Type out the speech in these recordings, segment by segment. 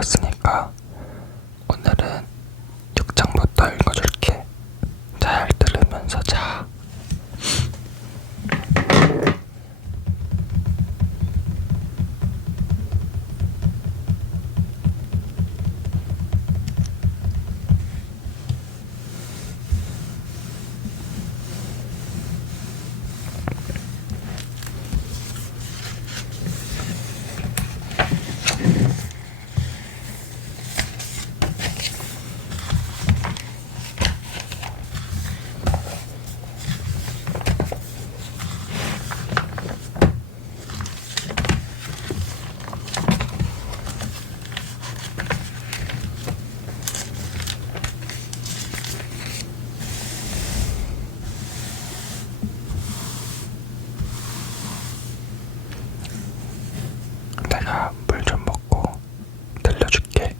읽었으니까 오늘은 6장부터 읽어줄게. 잘 들으면서 자. 내가 물 좀 먹고 들려줄게.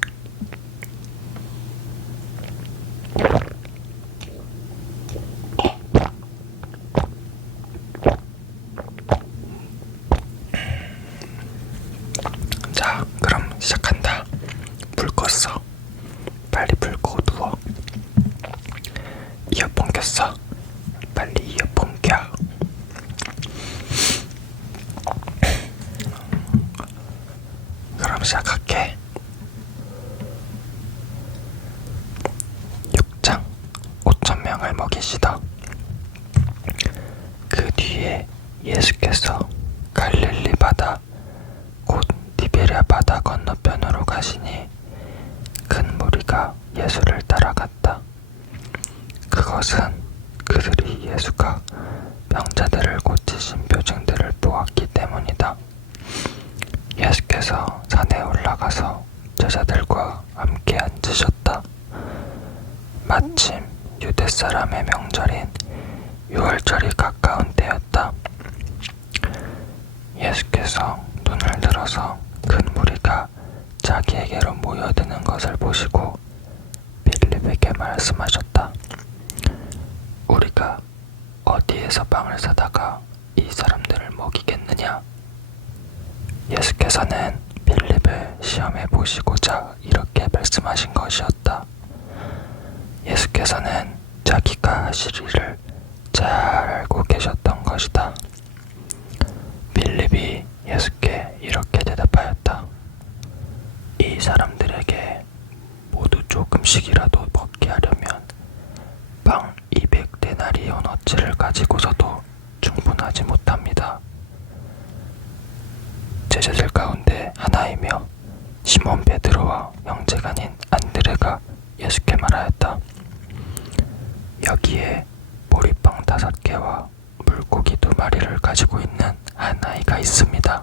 자, 그럼 시작한다. 불 껐어. 빨리 불 끄고 누워. 이어폰 꼈어. 빨리 이어폰 껴. 그럼 시작할게. 6장 5,000명을 먹이시다. 그 뒤에 예수께서 갈릴리 바다 곧 디베랴 바다 건너편으로 가시니 큰 무리가 예수를 따라갔다. 그것은 그들이 예수가 병자들을 고치신 표징들을 보았기 때문이다. 예수께서 산에 올라가서 제자들과 함께 앉으셨다. 마침 유대 사람의 명절인 유월절이 가까운 때였다. 예수께서 눈을 들어서 큰 무리가 자기에게로 모여드는 것을 보시고 빌립에게 말씀하셨다. 우리가 어디에서 빵을 사다가 이 사람들을 먹이겠느냐? 예수께서는 빌립을 시험해 보시고자 이렇게 말씀하신 것이었다. 예수께서는 자기가 하실 일을 잘 알고 계셨던 것이다. 빌립이 예수께 이렇게 대답하였다. 이 사람들에게 모두 조금씩이라도 먹게 하려면 빵 200데나리온어치를 가지고서도 충분하지 못합니다. 제자들 가운데 하나이며 시몬 베드로와 형제간인 안드레가 예수께 말하였다. 여기에 보리빵 5개와 물고기 2마리를 가지고 있는 한 아이가 있습니다.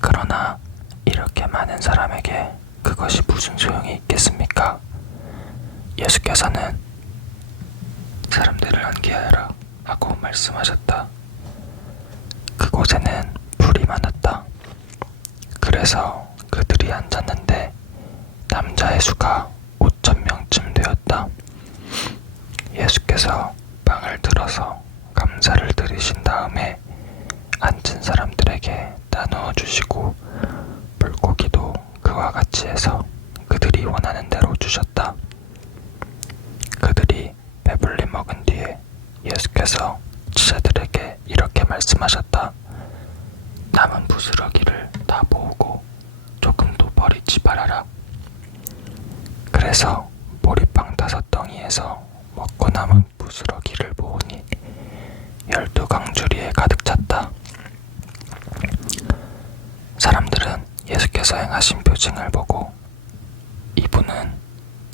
그러나 이렇게 많은 사람에게 그것이 무슨 소용이 있겠습니까? 예수께서는 사람들을 안개하여라 하고 말씀하셨다. 그곳에는 불이 많았다. 그래서 그들이 앉았는데 남자의 수가 5,000명쯤 되었다. 예수께서 빵을 들어서 감사를 드리신 다음에 앉은 사람들에게 나누어 주시고 물고기도 그와 같이 해서 그들이 원하는 대로 주셨다. 그들이 배불리 먹은 뒤에 예수께서 제자들에게 이렇게 말씀하셨다. 남은 부스러기를 다 모으고 조금도 버리지 말아라. 그래서 보리빵 5덩이에서 먹고 남은 부스러기를 모으니 12강주리에 가득 찼다. 사람들은 예수께서 행하신 표징을 보고 이분은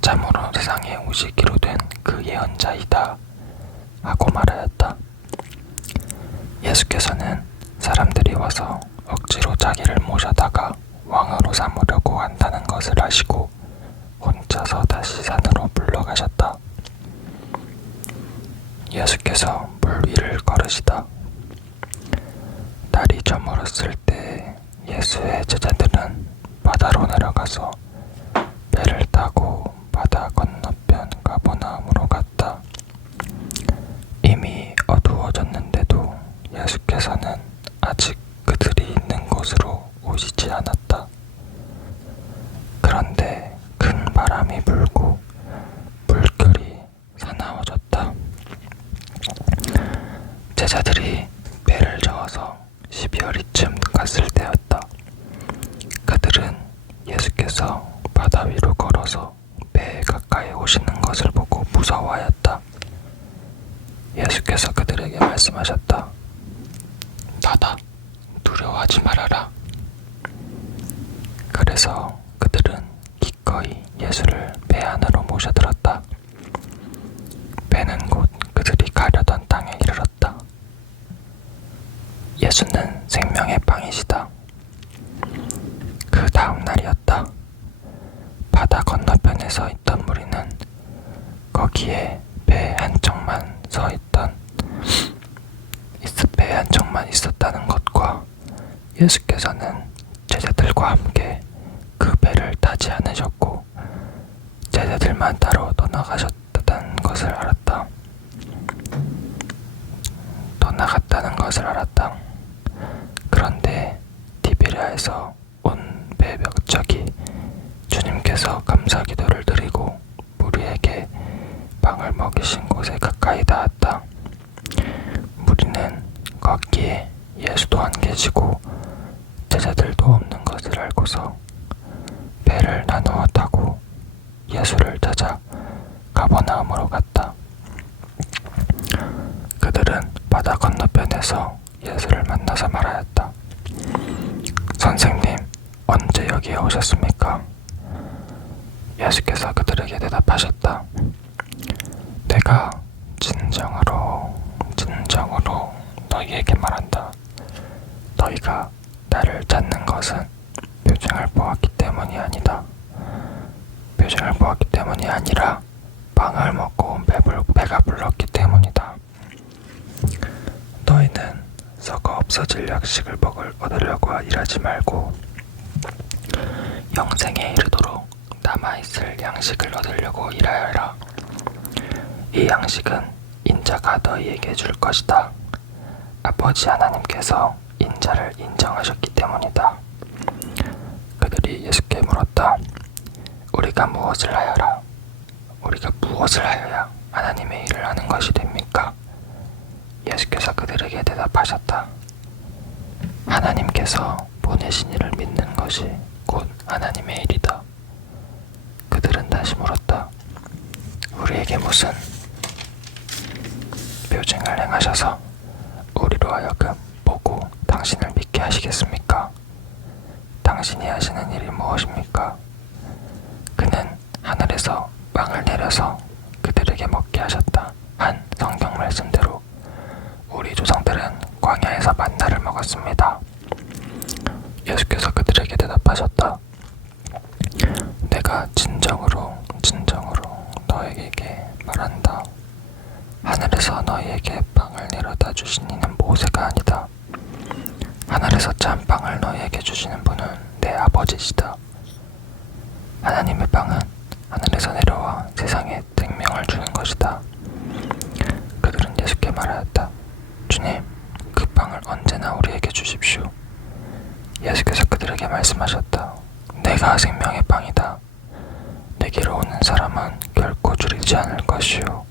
참으로 세상에 오시기로 된 그 예언자이다 하고 말하였다. 예수께서는 사람들이 와서 억지로 자기를 모셔다가 왕으로 삼으려고 한다는 것을 아시고 혼자서 다시 산으로 물러가셨다. 예수께서 물 위를 걸으시다. 날이 저물었을 때 예수의 제자들은 바다로 내려가서 배를 타고 바다 건너편 가버나움으로 갔다. 이미 어두워졌는데도 예수께서는 아직 그들이 있는 곳으로 오시지 않았다. 바람이 불고 물결이 사나워졌다. 제자들이 배를 저어서 12월이쯤 갔을 때였다. 그들은 예수께서 바다 위로 걸어서 배에 가까이 오시는 것을 보고 무서워하였다. 예수께서 그들에게 말씀하셨다. 바다, 두려워하지 말아라. 그래서 그들은 기꺼이 예수를 배 안으로 모셔들었다. 배는 곧 그들이 가려던 땅에 이르렀다. 예수는 생명의 빵이시다. 그 다음 날이었다. 바다 건너편에 서 있던 무리는 거기에 배 한 척만 있었다는 것과 예수께서는 제자들과 함께 그 배를 타지 않으셨고 제자들만 따로 떠나갔다는 것을 알았다. 그런데 디베랴에서 온 배 벽적이 주님께서 감사 기도를 드리고 무리에게 빵을 먹이신 곳에 가까이 닿았다. 무리는 거기에 예수도 안 계시고 제자들도 없는 것을 알고서 배를 나누어 타고 예수를 찾아 가버나움으로 갔다. 그들은 바다 건너편에서 예수를 만나서 말하였다. 선생님, 언제 여기에 오셨습니까? 예수께서 그들에게 대답하셨다. 내가 진정으로 너희에게 말한다. 너희가 나를 찾는 것은 표징을 보았기 때문이 아니다. 표징을 보았기 때문이 아니라 빵을 먹고 배가 불렀기 때문이다. 너희는 썩어 없어질 양식을 얻으려고 일하지 말고 영생에 이르도록 남아있을 양식을 얻으려고 일하여라. 이 양식은 인자가 너희에게 줄 것이다. 아버지 하나님께서 인자를 인정하셨기 때문이다. 그들이 예수께 물었다. 우리가 무엇을 하여야 하나님의 일을 하는 것이 됩니까? 예수께서 그들에게 대답하셨다. 하나님께서 보내신 이를 믿는 것이 곧 하나님의 일이다. 그들은 다시 물었다. 우리에게 무슨 표징을 행하셔서 우리로 하여금 보고 당신을 믿게 하시겠습니까? 당신이 하시는 일이 무엇입니까? 그는 하늘에서 빵을 내려서 그들에게 먹게 하셨다 한 성경 말씀대로 우리 조상들은 광야에서 만나를 먹었습니다. 예수께서 그들에게 대답하셨다. 내가 진정으로 너희에게 말한다. 하늘에서 너희에게 빵을 내려다 주신 이는 모세가 아니다. 하늘에서 참 빵을 너희에게 주시는 분은 내 아버지시다. 하나님의 빵은 하늘에서 내려와 세상에 생명을 주는 것이다. 그들은 예수께 말하였다. 주님, 그 빵을 언제나 우리에게 주십시오. 예수께서 그들에게 말씀하셨다. 내가 생명의 빵이다. 내게로 오는 사람은 결코 줄이지 않을 것이요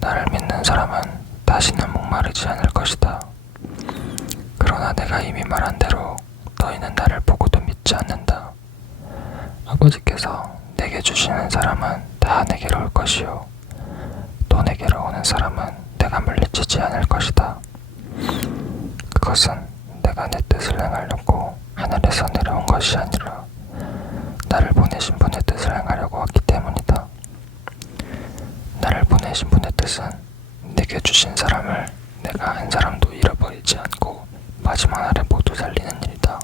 나를 믿는 사람은 다시는 목마르지 않을 것이다. 그러나 내가 이미 말한 대로 너희는 나를 보고도 믿지 않는다. 아버지께서 내게 주시는 사람은 다 내게로 올 것이요 또 내게로 오는 사람은 내가 물리치지 않을 것이다. 그것은 내가 내 뜻을 행하려고 하늘에서 내려온 것이 아니라 나를 보내신 분의 뜻을 행하려고 왔기 때문이다. 나를 보내신 분의 뜻은 내게 주신 사람을 내가 한 사람도 잃어버리지 않고 마지막 날에 모두 살리는 일이다.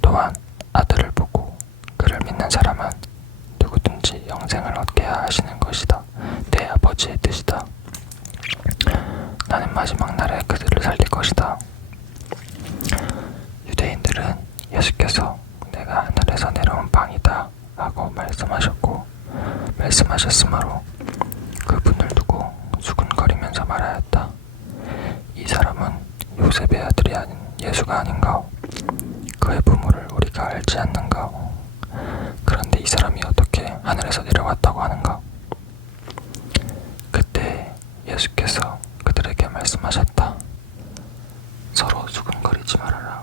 또한 아들을 보고 그를 믿는 사람은 누구든지 영생을 얻게 하시는 것이다. 내 아버지의 뜻이다. 나는 마지막 날에 그들을 살릴 것이다. 유대인들은 예수께서 내가 하늘에서 내려온 빵이다 하고 말씀하셨으므로 그분을 두고 수군거리면서 말하였다. 이 사람은 요셉의 아들이 아닌 예수가 아닌가? 그의 부모를 우리가 알지 않는가? 그런데 이 사람이 어떻게 어떻게 하늘에서 내려왔다고 하는가? 그때 예수께서 그들에게 말씀하셨다. 서로 수근거리지 말아라.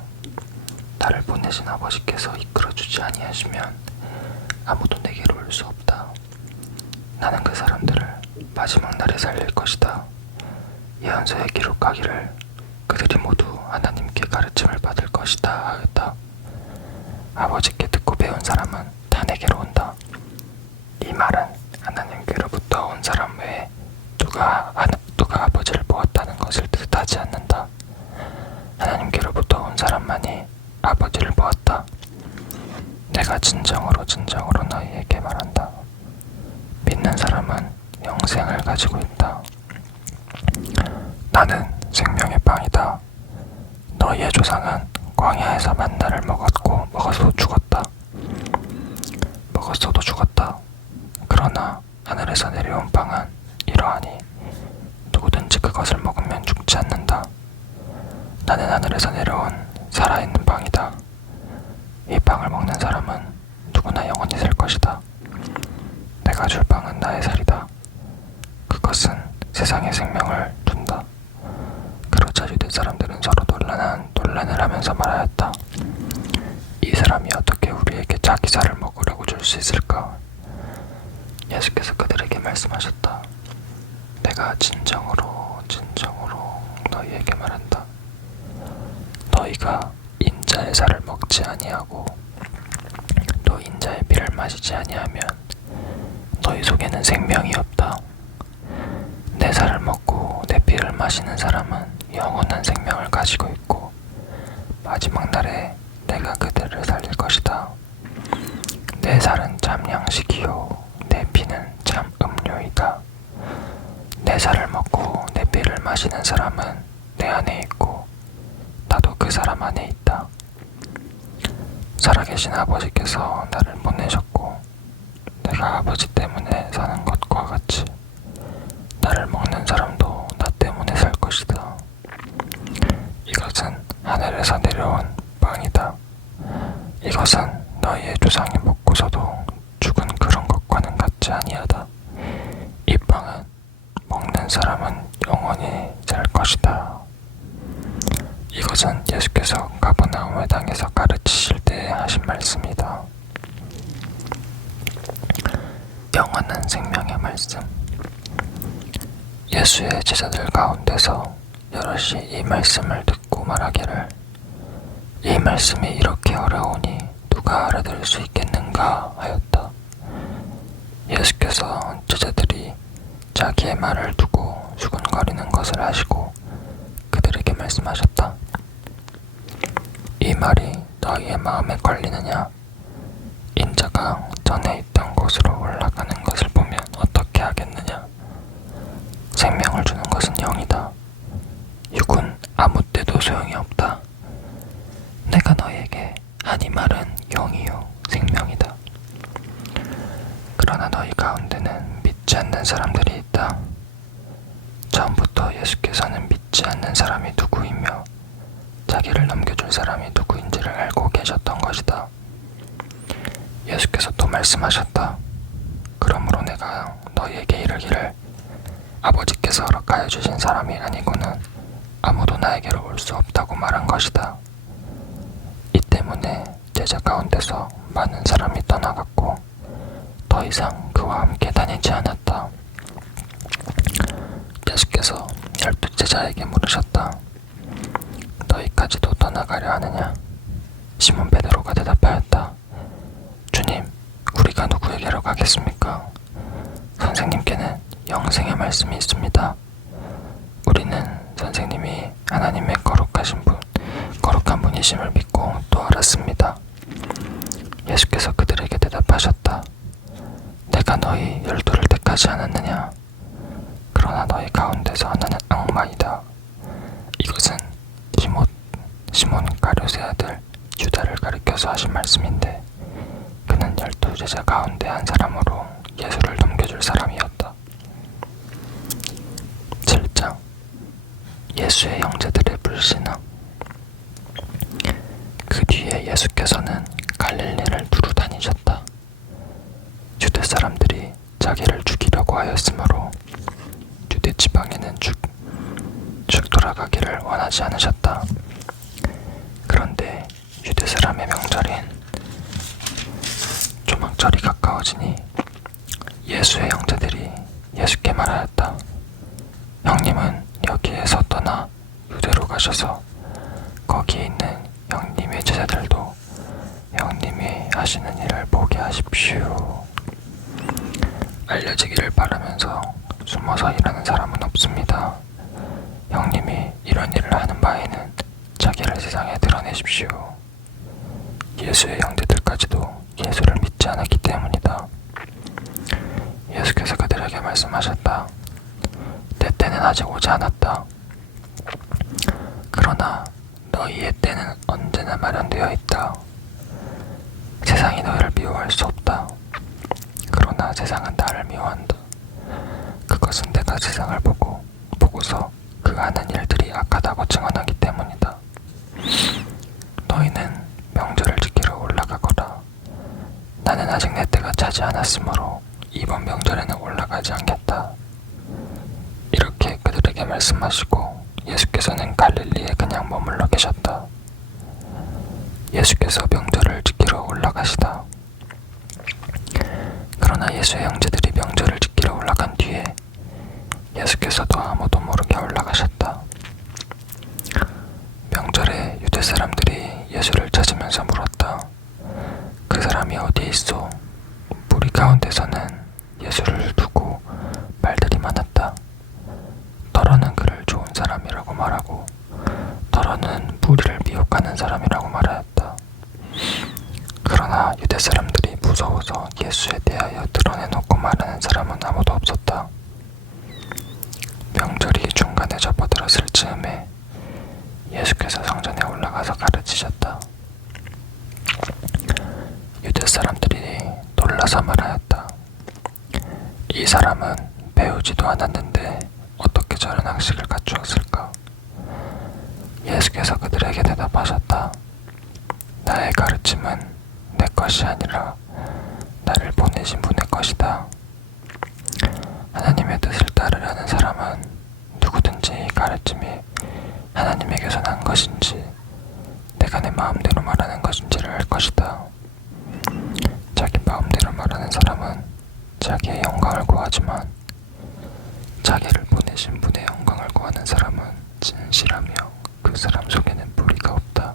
나를 보내신 아버지께서 이끌어주지 아니하시면 아무도 내게로 올 수 없다. 나는 그 사람들을 마지막 날에 살릴 것이다. 예언서에 기록하기를 그들이 모두 하나님께 가르침을 받을 것이다 하였다. 아버지께 듣고 배운 사람은 다 내게로 온다. 이 말은 하나님께로부터 온 사람 외에 누가 아버지를 보았다는 것을 뜻하지 않는다. 하나님께로부터 온 사람만이 아버지를 보았다. 내가 진정으로 너희에게 말한다. 믿는 사람은 영생을 가지고 있다. 나는 생명의 빵이다. 너희의 조상은 광야에서 만나를 먹어서도 죽었다. 그러나 하늘에서 내려온 빵은 이러하니 누구든지 그것을 먹으면 죽지 않는다. 나는 하늘에서 내려온 살아있는 빵이다. 이 빵을 먹는 사람은 누구나 영원히 살 것이다. 내가 줄 빵은 나의 살이다. 그것은 세상의 생명을 준다. 그러자 유대 사람들은 서로 논란을 하면서 말하였다. 이 사람이 어떻게 우리에게 자기 살을 먹으라고 줄 수 있을까? 예수께서 그들에게 말씀하셨다. 내가 진정으로 너희에게 말한다. 너희가 인자의 살을 먹지 아니하고 또 인자의 피를 마시지 아니하면 너희 속에는 생명이 없다. 내 살을 먹고 내 피를 마시는 사람은 영원한 생명을 가지고 있고 마지막 날에 내가 그들을 살릴 것이다. 내 살은 참 양식이요 내 피는 참 음료이다. 내 살을 먹고 내 피를 마시는 사람은 내 안에 있고 나도 그 사람 안에 있다. 살아계신 아버지께서 나를 보내셨고 내가 아버지 때문에 사는 것과 같이 나를 먹는 사람도 나 때문에 살 것이다. 이것은 하늘에서 내려온 빵이다. 이것은 너희의 조상이 먹고서도 죽은 그런 것과는 같지 아니하다. 이 빵은 먹는 사람은 영원히 살 것이다. 이것은 예수께서 가버나움의 땅에서 가르치실 때 하신 말씀이다. 영원한 생명의 말씀. 예수의 제자들 가운데서 여럿이 이 말씀을 듣고 말하기를 이 말씀이 이렇게 어려우니 누가 알아들을 수 있겠는가 하였다. 예수께서 제자들이 자기의 말을 두고 수군거리는 것을 아시고 그들에게 말씀하셨다. 이 말이 너희의 마음에 걸리느냐? 인자가 전에 있던 곳으로 올라가는 것을 보면 어떻게 하겠느냐? 생명을 주는 것은 영이다. 육은 아무 때도 소용이 없다. 내가 너희에게 한 이 말은 영이요 생명이다. 그러나 너희 가운데는 믿지 않는 사람들이 있다. 처음부터 예수께서는 믿지 않는 사람이 누구이며 자기를 넘겨줄 사람이 누구인지를 알고 계셨던 것이다. 예수께서 또 말씀하셨다. 그러므로 내가 너희에게 이르기를 아버지께서 허락하여 주신 사람이 아니고는 아무도 나에게로 올 수 없다고 말한 것이다. 이 때문에 제자 가운데서 많은 사람이 떠나갔고 더 이상 그와 함께 다니지 않았다. 예수께서 12 제자에게 물으셨다. 너희까지도 떠나가려 하느냐? 시몬 베드로가 대답하였다. 주님, 우리가 누구에게로 가겠습니까? 선생님께는 영생의 말씀이 있습니다. 우리는 선생님이 하나님의 거룩한 분이심을 믿고 또 알았습니다. 예수께서 그들에게 대답하셨다. 내가 너희 12를 택하지 않았느냐? 그러나 너희 가운데서 하나는 악마이다. 이것은 시몬 가룟의 아들 유다를 가리켜서 하신 말씀인데 그는 12 제자 가운데 한 사람으로 예수를 넘겨줄 사람이었다. 7장 예수의 형제들의 불신앙. 그 뒤에 예수께서는 갈릴리를 두루 다니셨다. 사람들이 자기를 죽이려고 하였으므로 유대 지방에는 돌아가기를 원하지 않으셨다. 그런데 유대 사람의 명절인 조막절이 가까워지니 예수의 형제들이 예수께 말하였다. 형님은 여기에서 떠나 유대로 가셔서 거기에 있는 형님의 제자들도 형님이 하시는 일을 보게 하십시오. 알려지기를 바라면서 숨어서 일하는 사람은 없습니다. 형님이 이런 일을 하는 바에는 자기를 세상에 드러내십시오. 예수의 형제들까지도 예수를 믿지 않았기 때문이다. 예수께서 그들에게 말씀하셨다. 내 때는 아직 오지 않았다. 그러나 너희의 때는 언제나 마련되어 있다. 세상이 너희를 미워할 수 없다. 그러나 세상은 나를 미워한다. 그것은 내가 세상을 보고서 그 하는 일들이 악하다고 증언하기 때문이다. 너희는 명절을 지키러 올라가거라. 나는 아직 내 때가 차지 않았으므로 이번 명절에는 올라가지 않겠다. 이렇게 그들에게 말씀하시고 예수께서는 갈릴리에 그냥 머물러 계셨다. 예수께서 명절을 지키러 올라가시다. 그러나 예수의 형제들이 명절을 지키러 올라간 뒤에 예수께서도 아무도 모르게 올라가셨다. 명절에 유대 사람들이 예수를 찾으면서 물었다. 그 사람이 어디에 있어? 무리 가운데서는 예수를 두고 말들이 많았다. 더러는 그를 좋은 사람이라고 말하고 더러는 무리를 미혹하는 사람이라고 말하였다. 그러나 유대 사람들이 무서워서 예수에 대하여 드러내놓고 말하는 사람은 아무도 없었다. 명절이 중간에 접어들었을 즈음에 예수께서 성전에 올라가서 가르치셨다. 유대 사람들이 놀라서 말하였다. 이 사람은 배우지도 않았는데 어떻게 저런 학식을 갖추었을까? 예수께서 그들에게 대답하셨다. 나의 가르침은 내 것이 아니라 나를 보내신 분의 것이다. 하나님의 뜻을 따르려는 사람은 누구든지 가르침이 하나님에게서 난 것인지 내가 내 마음대로 말하는 것인지를 알 것이다. 자기 마음대로 말하는 사람은 자기의 영광을 구하지만 자기를 보내신 분의 영광을 구하는 사람은 진실하며 그 사람 속에는 불의가 없다.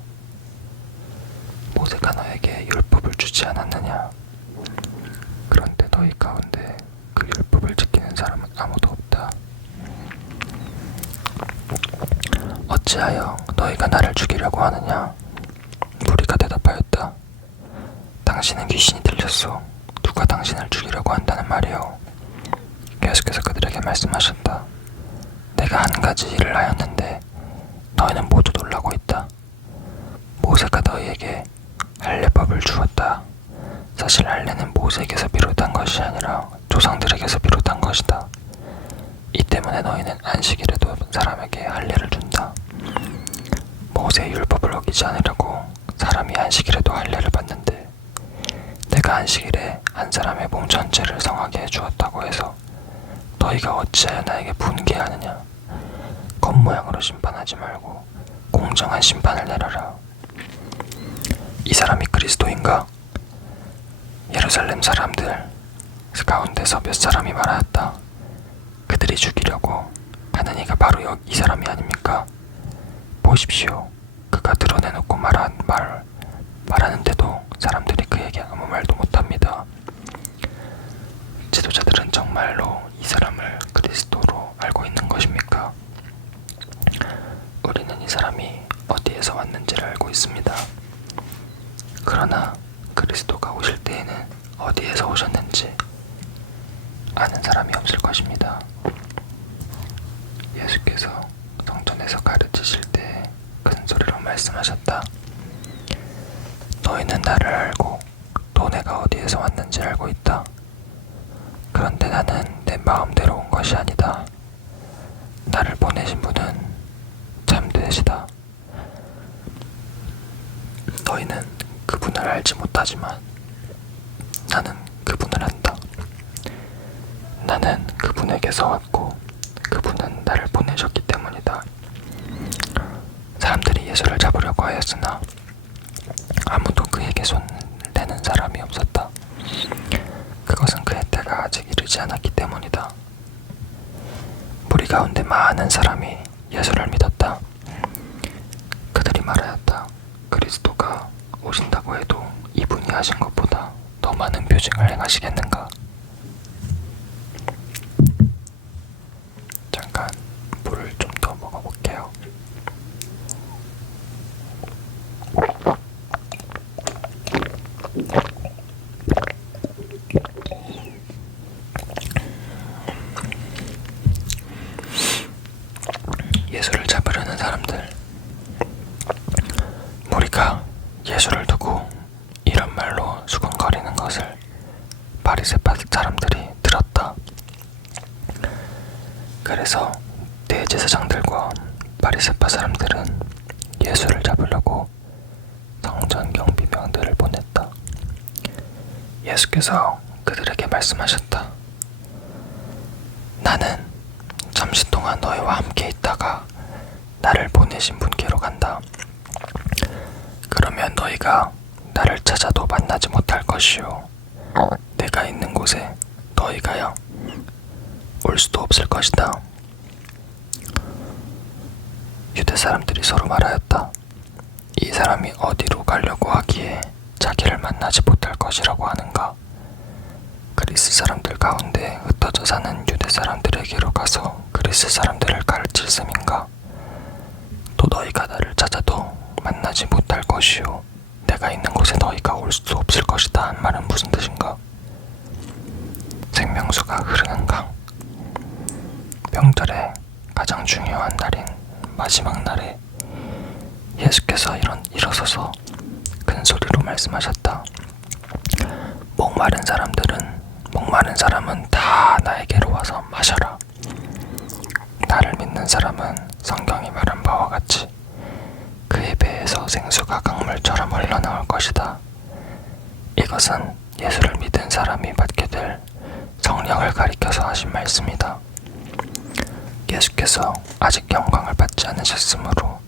모세가 너에게 율법을 주지 않았느냐? 그런데 너희 가운데 그 율법을 지키는 사람은 아무도 없다. 어찌하여 너희가 나를 죽이려고 하느냐? 무리가 대답하였다. 당신은 귀신이 들렸소. 누가 당신을 죽이려고 한다는 말이오? 예수께서 그들에게 말씀하셨다. 내가 한 가지 일을 하였는데 너희는 모두 놀라고 있다. 모세가 너희에게 할례법을 주었다. 사실 할례는 모세에게서 비롯한 것이 아니라 조상들에게서 비롯한 것이다. 이 때문에 너희는 안식일에도 사람에게 할례를 준다. 모세의 율법을 어기지 않으려고 사람이 안식일에도 할례를 받는데 내가 안식일에 한 사람의 몸 전체를 성하게 해주었다고 해서 너희가 어찌하여 나에게 분개하느냐? 겉모양으로 심판하지 말고 공정한 심판을 내려라. 이 사람이 그리스도인가? 예루살렘 사람들 가운데서 몇 사람이 말하였다. 그들이 죽이려고 하는 이가 바로 이 사람이 아닙니까? 보십시오. 그가 드러내놓고 말하는데도 사람들이 그에게 아무 말도 못합니다. 지도자들은 정말로 이 사람을 그리스도로 알고 있는 것입니까? 우리는 이 사람이 어디에서 왔는지를 알고 있습니다. 그러나 그리스도가 오실 때에는 어디에서 오셨는지 아는 사람이 없을 것입니다. 예수께서 성전에서 가르치실 때 큰 소리로 말씀하셨다. 너희는 나를 알고 또 내가 어디에서 왔는지 알고 있다. 그런데 나는 내 마음대로 온 것이 아니다. 나를 보내신 분은 참되시다. 너희는 그분을 알지 못하지만 나는 그분을 안다. 나는 그분에게서 왔고 그분은 나를 보내셨기 때문이다. 사람들이 예수를 잡으려고 하였으나 아무도 그에게 손을 대는 사람이 없었다. 그것은 그의 때가 아직 이르지 않았기 때문이다. 무리 가운데 많은 사람이 예수를 믿었다. 그들이 말하였다. 그리스도가 오신다고 해도 이분이 하신 것보다 더 많은 표징을 행하시겠는가? 잠깐 물을 좀 더 먹어볼게요. 예수를 잡으려는 사람들, 무리가 예수를 두고 이런 말로 수군거리는 것을 바리새파 사람들이 들었다. 그래서 대제사장들과 바리새파 사람들은 예수를 잡으려고 성전 경비병들을 보냈다. 예수께서 그들에게 말씀하셨다. 나는 잠시 동안 너희와 함께 있다가 나를 보내신 분께로 간다. 그러면 너희가 나를 찾아도 만나지 못할 것이요 내가 있는 곳에 너희가 올 수도 없을 것이다. 유대 사람들이 서로 말하였다. 이 사람이 어디로 가려고 하기에 자기를 만나지 못할 것이라고 하는가? 그리스 사람들 가운데 흩어져 사는 유대 사람들에게로 가서 그리스 사람들을 가르칠 셈인가? 또 너희가 나를 찾아도 만나지 못할 것이요 내가 있는 곳에 너희가 올 수 없을 것이다 한 말은 무슨 뜻인가? 생명수가 흐르는 강. 명절에 가장 중요한 날인 마지막 날에 예수께서 일어서서 큰 소리로 말씀하셨다. 목마른 사람은 다 나에게로 와서 마셔라. 나를 믿는 사람은 성경이 말한 바와 같이 그의 배에서 생수가 강물처럼 흘러나올 것이다. 이것은 예수를 믿은 사람이 받게 될 성령을 가리켜서 하신 말씀이다. 예수께서 아직 영광을 받지 않으셨으므로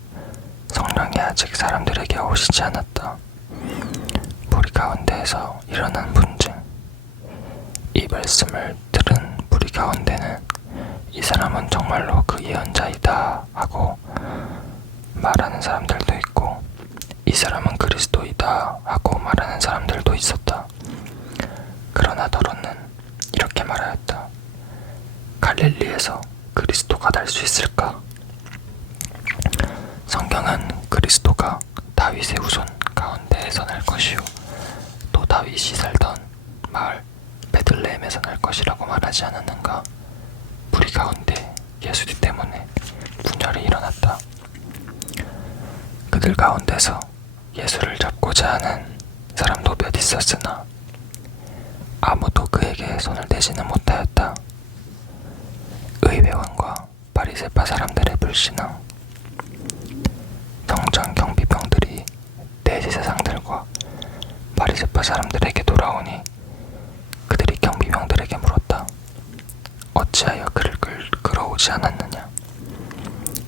성령이 아직 사람들에게 오시지 않았다. 무리 가운데에서 일어난 분쟁. 이 말씀을 들은 무리 가운데는 이 사람은 정말로 그 예언자이다 하고 말하는 사람들도 있고 이 사람은 그리스도이다 하고 말하는 사람들도 있었다. 그러나 더러는 이렇게 말하였다. 갈릴리에서 그리스도가 날 수 있을까? 성경은 그리스도가 다윗의 후손 가운데에서 날 것이요 또 다윗이 살던 마을 베들레헴에서 날 것이라고 말하지 않았는가? 무리 가운데 예수님 때문에 분열이 일어났다. 그들 가운데서 예수를 잡고자 하는 사람도 몇 있었으나 아무도 그에게 손을 대지는 못하였다. 의회원과 바리새파 사람들의 불신앙. 성전 경비병들이 대제사장들과 바리새파 사람들에게 돌아오니 그들이 경비병들에게 물었다. 어찌하여 그를 끌어오지 않았느냐?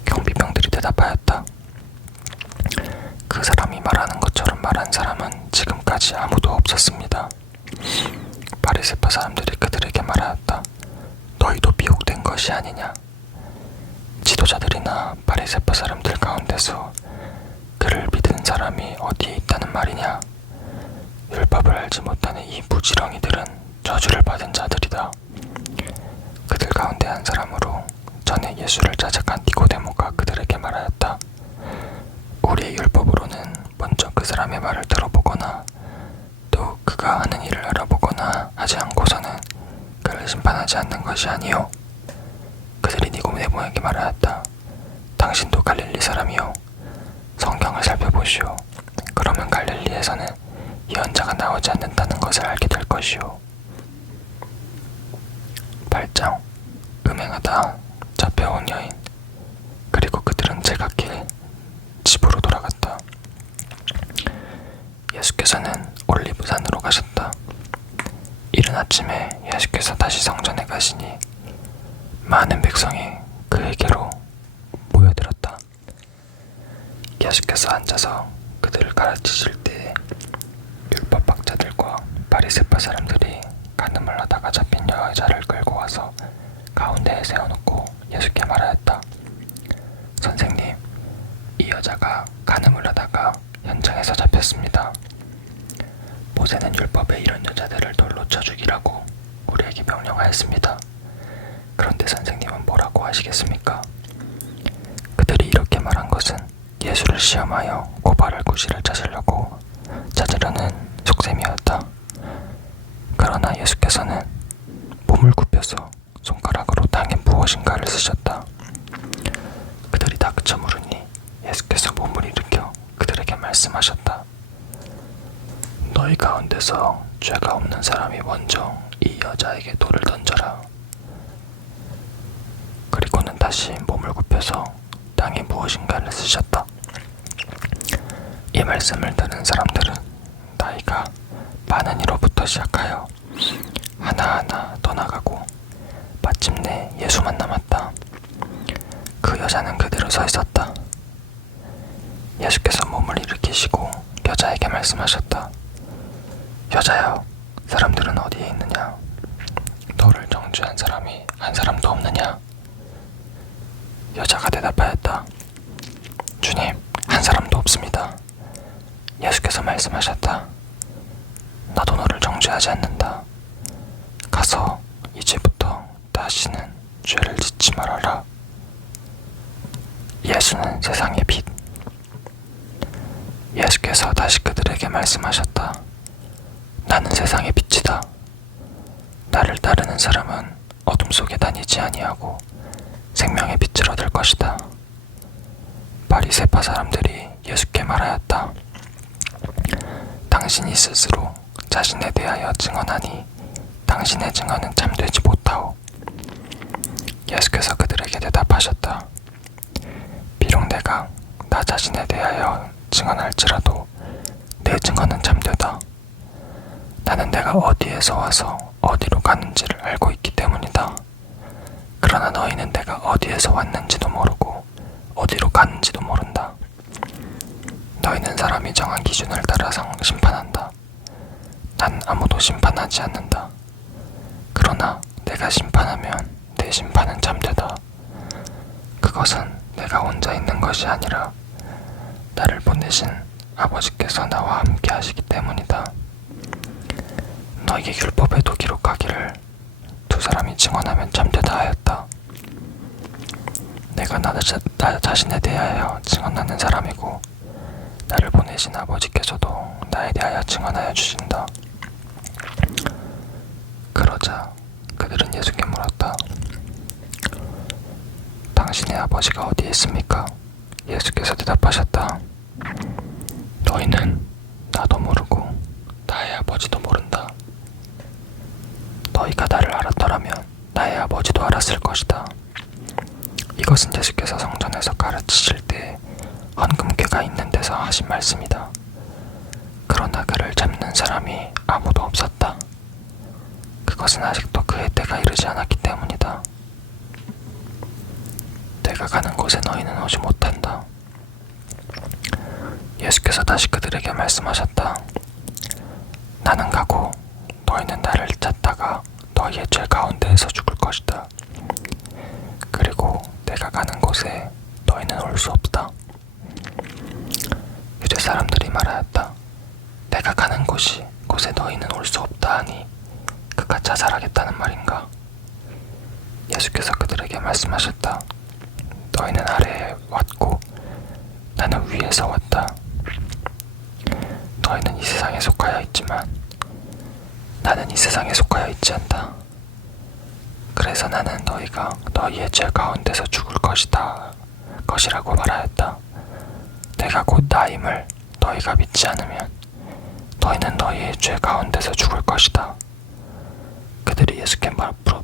경비병들이 대답하였다. 그 사람이 말하는 것처럼 말한 사람은 지금까지 아무도 없었습니다. 바리새파 사람들이 그들에게 말하였다. 너희도 미혹된 것이 아니냐? 지도자들이나 바리새파 사람들 가운데서 그를 믿은 사람이 어디에 있다는 말이냐? 율법을 알지 못하는 이 무지렁이들은 저주를 받은 자들이다. 그들 가운데 한 사람으로 전에 예수를 찾아간 니고데모가 그들에게 말하였다. 우리의 율법으로는 먼저 그 사람의 말을 들어보거나 또 그가 하는 일을 알아보거나 하지 않고서는 그를 심판하지 않는 것이 아니요. 그들이 니고데모에게 말하였다. 당신도 갈릴리 사람이요. 성경을 살펴보시오. 그러면 갈릴리에서는 예언자가 나오지 않는다는 것을 알게 될 것이오. 8장. 음행하다 잡혀온 여인. 그리고 그들은 제각기 집으로 돌아갔다. 예수께서는 올리브산으로 가셨다. 이른 아침에 예수께서 다시 성전에 가시니 많은 백성이 그에게로 모여들었다. 예수께서 앉아서 그들을 가르치실 때 율법학자들과 바리새파 사람들이 간음을 하다가 잡힌 여자를 끌고 와서 가운데에 세워놓고 예수께 말하였다. 선생님, 이 여자가 간음을 하다가 현장에서 잡혔습니다. 모세는 율법에 이런 여자들을 돌로 쳐 죽이라고 우리에게 명령하였습니다. 그런데 선생님은 뭐라고 하시겠습니까? 그들이 이렇게 말한 것은 예수를 시험하여 고발할 구실을 찾으려는 속셈이었다. 그러나 예수께서는 몸을 굽혀서 손가락으로 땅에 무엇인가를 쓰셨다. 그들이 다 그쳐 물으니 예수께서 몸을 일으켜 그들에게 말씀하셨다. 너희 가운데서 죄가 없는 사람이 먼저 이 여자에게 돌을 던져라. 그리고는 다시 몸을 굽혀서 땅에 무엇인가를 쓰셨다. 이 말씀을 들은 사람들은 나이가 많은이로부터 시작하여 하나하나 떠나가고 마침내 예수만 남았다. 그 여자는 그대로 서 있었다. 예수께서 몸을 일으키시고 여자에게 말씀하셨다. 여자여, 사람들은 어디에 있느냐? 너를 정죄한 사람이 한 사람도 없느냐? 여자가 대답하였다. 주님, 한 사람도 없습니다. 예수께서 말씀하셨다. 나도 너를 정죄하지 않는다. 가서 이제부터 다시는 죄를 짓지 말아라. 예수는 세상의 빛. 예수께서 다시 그들에게 말씀하셨다. 나는 세상의 빛이다. 나를 따르는 사람은 어둠 속에 다니지 아니하고 생명의 빛을 얻을 것이다. 바리새파 사람들이 예수께 말하였다. 당신이 스스로 자신에 대하여 증언하니 당신의 증언은 참되지 못하오. 예수께서 그들에게 대답하셨다. 비록 내가 나 자신에 대하여 증언할지라도 내 증언은 참되다. 나는 내가 어디에서 와서 어디로 가는지를 알고 있기 때문이다. 그러나 너희는 내가 어디에서 왔는지도 모르고 어디로 가는지도 모른다. 너희는 사람이 정한 기준을 따라서 심판한다. 난 아무도 심판하지 않는다. 그러나 내가 심판하면 내 심판은 참되다. 그것은 내가 혼자 있는 것이 아니라 나를 보내신 아버지께서 나와 함께 하시기 때문이다. 너희의 율법에도 기록하기를 두 사람이 증언하면 참되다 하였다. 내가 나 자신에 대하여 증언하는 사람이고 나를 보내신 아버지께서도 나에 대하여 증언하여 주신다. 그러자 그들은 예수께 물었다. 당신의 아버지가 어디에 있습니까? 예수께서 대답하셨다. 너희는 나도 모르고 나의 아버지도 모른다. 너희가 나를 알았더라면 나의 아버지도 알았을 것이다. 이것은 예수께서 성전에서 가르치실 때 헌금궤가 있는 데서 하신 말씀이다. 그러나 그를 잡는 사람이 아무도 없었다. 그것은 아직도 그의 때가 이르지 않았기 때문이다. 내가 가는 곳에 너희는 오지 못한다. 예수께서 다시 그들에게 말씀하셨다. 나는 가고 너희는 나를 찾다가 너희의 죄 가운데에서 죽을 것이다. 그리고 내가 가는 곳에 너희는 올 수 없다. 유대 사람들이 말하였다. 내가 가는 곳에 너희는 올 수 없다 하니 그가 자살하겠다는 말인가? 예수께서 그들에게 말씀하셨다. 너희는 아래에 왔고 나는 위에서 왔다. 너희는 이 세상에 속하여 있지만 나는 이 세상에 속하여 있지 않다. 그래서 나는 너희가 너희의 죄 가운데서 죽을 것이라고 말하였다. 내가 곧 나임을 너희가 믿지 않으면 너희는 너희의 죄 가운데서 죽을 것이다. 그들이 예수께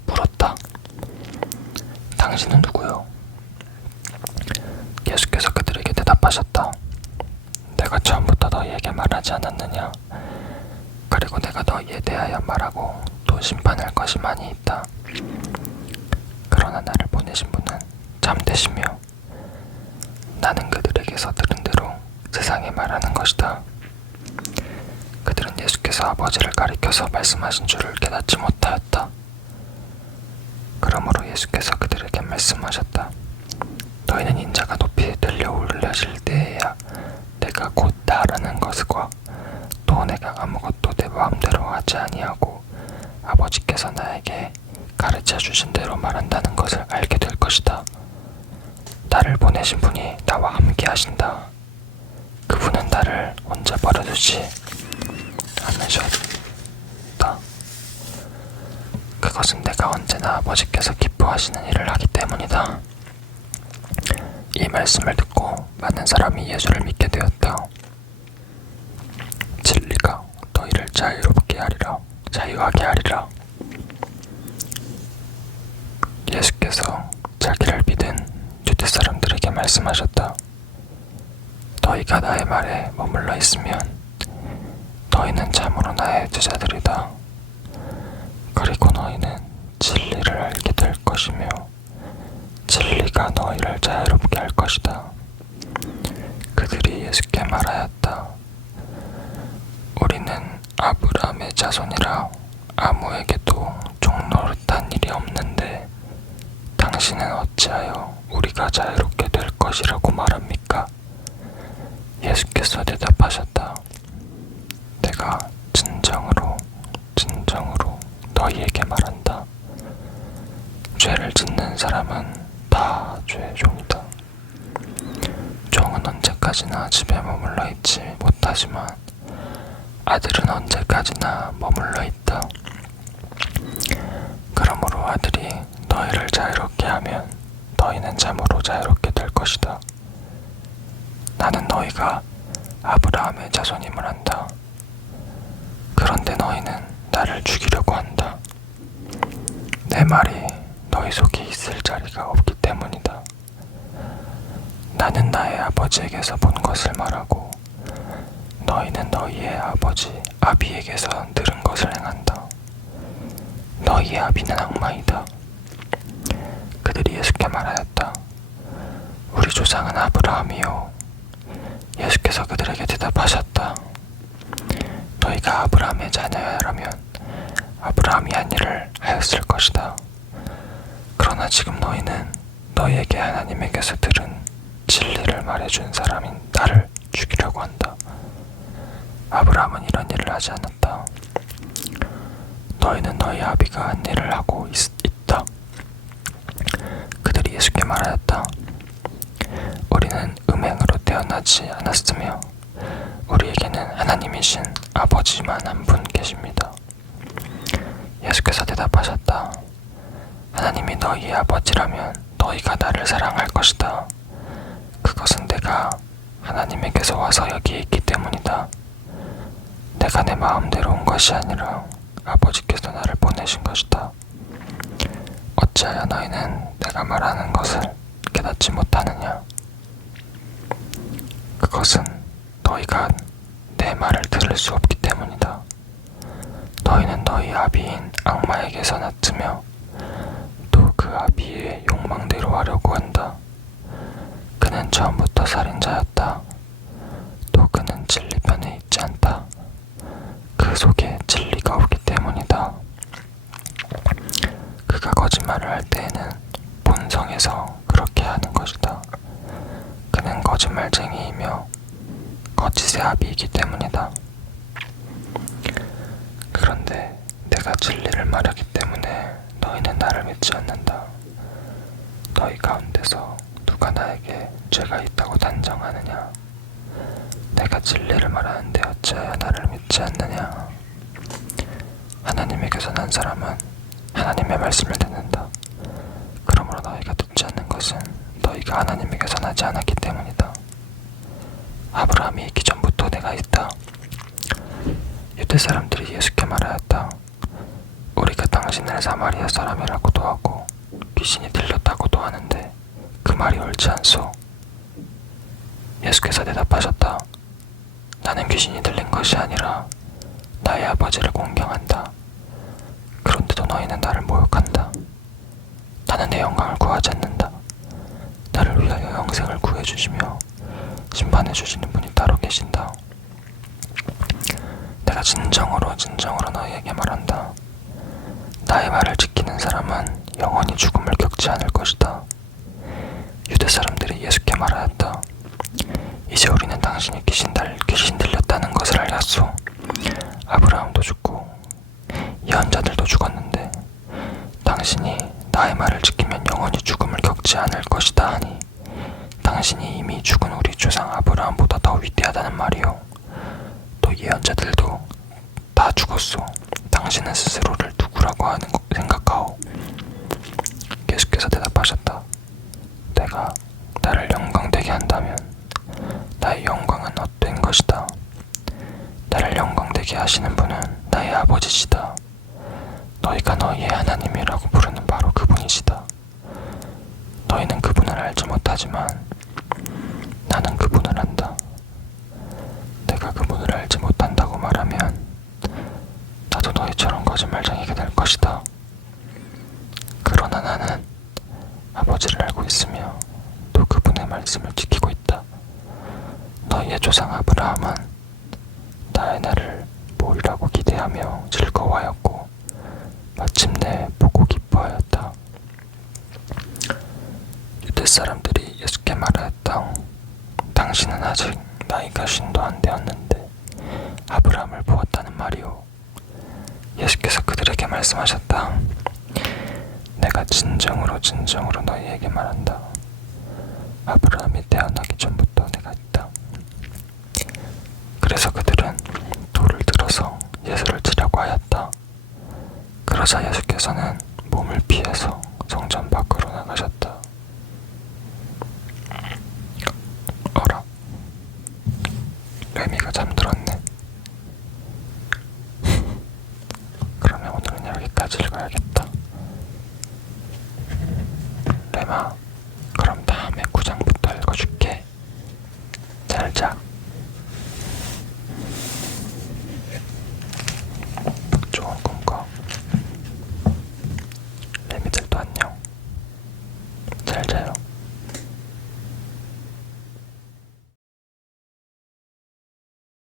물었다. 당신은 누구요? 예수께서 그들에게 대답하셨다. 내가 처음부터 너희에게 말하지 않았느냐? 그리고 내가 너희에 대하여 말하고 또 너도 심판할 것이 많이 있다. 그러나 나를 보내신 분은 참되시며 나는 그들에게서 들은 대로 세상에 말하는 것이다. 그들은 예수께서 아버지를 가리켜서 말씀하신 줄을 깨닫지 못하였다. 그러므로 예수께서 그들에게 말씀하셨다. 너희는 인자가 높이 들려 올라질 때에야 내가 곧 나라는 것과 또 내가 아무것도 내 마음대로 하지 아니하고 아버지께서 나에게 가르쳐 주신 대로 말한다는 것을 알게 될 것이다. 나를 보내신 분이 나와 함께 하신다. 그분은 나를 혼자 버려두지 않으셨다. 그것은 내가 언제나 아버지께서 기뻐하시는 일을 하기 때문이다. 이 말씀을 듣고 많은 사람이 예수를 믿게 되었다. 진리가 너희를 자유하게 하리라. 예수께서 자기를 믿은 유대 사람들에게 말씀하셨다. 너희가 나의 말에 머물러 있으면 너희는 참으로 나의 제자들이다. 그리고 너희는 진리를 알게 될 것이며 진리가 너희를 자유롭게 할 것이다. 그들이 예수께 말하였다. 우리는 아브라함의 자손이라 아무에게도 종노릇한 일이 없는데 당신은 어찌하여 우리가 자유롭게 될 것이라고 말합니까? 예수께서 대답하셨다. 내가 진정으로 너희에게 말한다. 죄를 짓는 사람은 다 죄의 종이다. 종은 언제까지나 집에 머물러 있지 못하지만 아들은 언제까지나 머물러 있다. 그러므로 아들이 너희를 자유롭게 하면 너희는 참으로 자유롭게 될 것이다. 나는 너희가 아브라함의 자손임을 안다. 그런데 너희는 나를 죽이려고 한다. 내 말이 너희 속에 있을 자리가 없기 때문이다. 나는 나의 아버지에게서 본 것을 말하고 너희는 너희의 아버지 아비에게서 들은 것을 행한다. 너희의 아비는 악마이다. 그들이 예수께 말하였다. 우리 조상은 아브라함이요. 예수께서 그들에게 대답하셨다. 너희가 아브라함의 자녀라면 아브라함이 한 일을 하였을 것이다. 그러나 지금 너희는 너희에게 하나님에게서 들은 진리를 말해준 사람인 나를 죽이려고 한다. 아브라함은 이런 일을 하지 않았다. 너희는 너희 아비가 한 일을 하고 있다. 그들이 예수께 말하였다. 우리는 음행으로 태어나지 않았으며 우리에게는 하나님이신 아버지만 한 분 계십니다. 예수께서 대답하셨다. 하나님이 너희의 아버지라면 너희가 나를 사랑할 것이다. 그것은 내가 하나님에게서 와서 여기에 있기 때문이다. 내가 내 마음대로 온 것이 아니라 아버지께서 나를 보내신 것이다. 어찌하여 너희는 내가 말하는 것을 깨닫지 못하느냐? 그것은 너희가 내 말을 들을 수 없기 때문이다. 너희는 너희 아비인 악마에게서 났으며 또 그 아비의 욕망대로 하려고 한다. 그는 처음부터 살인자였다. 또 그는 진리편에 있지 않다. 그 속에 진리가 없기 때문이다. 그가 거짓말을 할 때에는 본성에서 그렇게 하는 것이다. 그는 거짓말쟁이이며 거짓의 아비이기 때문이다. 그런데 내가 진리를 말하기 때문에 너희는 나를 믿지 않는다. 너희 가운데서 누가 나에게 죄가 있다고 단정하느냐? 내가 진리를 말하는데 어찌하여 나를 믿지 않느냐? 하나님에게서 난 사람은 하나님의 말씀을 듣는다. 그러므로 너희가 듣지 않는 것은 너희가 하나님에게서 나지 않았기 때문이다. 아브라함이 있기 전부터 내가 있다. 유대 사람들이 예수께 말하였다. 우리가 당신을 사마리아 사람이라고도 하고 귀신이 들렸다고도 하는데 그 말이 옳지 않소? 예수께서 대답하셨다. 나는 귀신이 들린 것이 아니라 나의 아버지를 공경한다. 그래도 너희는 나를 모욕한다. 나는 내 영광을 구하지 않는다. 나를 위하여 영생을 구해주시며 심판해주시는 분이 따로 계신다. 내가 진정으로 너희에게 말한다. 나의 말을 지키는 사람은 영원히 죽음을 겪지 않을 것이다. 유대 사람들이 예수께 말하였다. 이제 우리는 당신이 귀신 들렸다는 것을 알았소. 아브라함도 죽고 예언자들도 죽었는데 당신이 나의 말을 지키면 영원히 죽음을 겪지 않을 것이다 하니 당신이 이미 죽은 우리 조상 아브라함보다 더 위대하다는 말이오. 또 예언자들도 다 죽었소. 당신은 스스로를 누구라고 하는 거 생각하오? 예수께서 대답하셨다. 내가 나를 영광되게 한다면 나의 영광은 헛된 것이다. 나를 영광되게 하시는 분은 나의 아버지시다. 너희가 너희의 하나님이라고 부르는 바로 그분이시다. 너희는 그분을 알지 못하지만 나는 그분을 안다. 내가 그분을 알지 못한다고 말하면 나도 너희처럼 거짓말쟁이가 될 것이다. 그러나 나는 아버지를 알고 있으며 또 그분의 말씀을 지키고 있다. 너희의 조상 아브라함은 나의 날을 보리라고 기대하며 즐거워하였고 마침내 보고 기뻐하였다. 유대 사람들이 예수께 말하였다. 당신은 아직 나이가 50도 안 되었는데 아브라함을 보았다는 말이오. 예수께서 그들에게 말씀하셨다. 내가 진정으로 너희에게 말한다. 아브라함이 태어나기 전부터 내가 있다. 그래서 그들은 돌을 들어서 예수를 치려고 하였다. 그러자 예수께서는 몸을 피해서